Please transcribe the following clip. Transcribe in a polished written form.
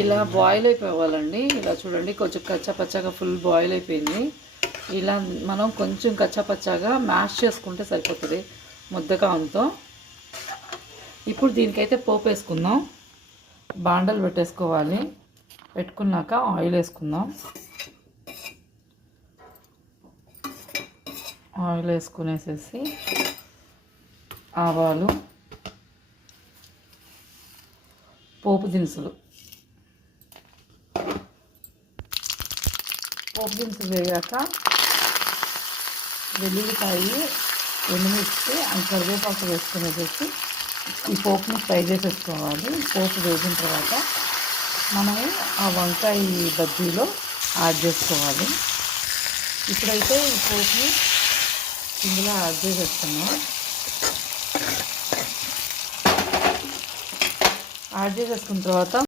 ఇలా బాయిల్ అయిపోవాలండి. ఇలా చూడండి, కొంచెం కచ్చాపచ్చాగా ఫుల్ బాయిల్ అయిపోయింది. ఇలా మనం కొంచెం కచ్చాపచ్చాగా మ్యాష్ చేసుకుంటే సరిపోతుంది ముద్దగా అంతా. ఇప్పుడు దీనికైతే పోపు వేసుకుందాం. బాండలు పెట్టేసుకోవాలి. పెట్టుకున్నాక ఆయిల్ వేసుకుందాం. ఆయిల్ వేసుకునేసేసి ఆవాలు, పోపు దినుసులు వేయాక వెల్లుల్లిపాయలు, ఎండుమిర్చి అండ్ కరివేపాకు వేసుకునేసేసి ఈ పోపుని ఫ్రై చేసేసుకోవాలి. పోపు వేసిన తర్వాత మనము ఆ వంకాయ బజ్జీలో యాడ్ చేసుకోవాలి. ఇప్పుడైతే ఈ పోపుని ఇందులో యాడ్ చేసేస్తున్నాం. యాడ్ చేసేసుకున్న తర్వాత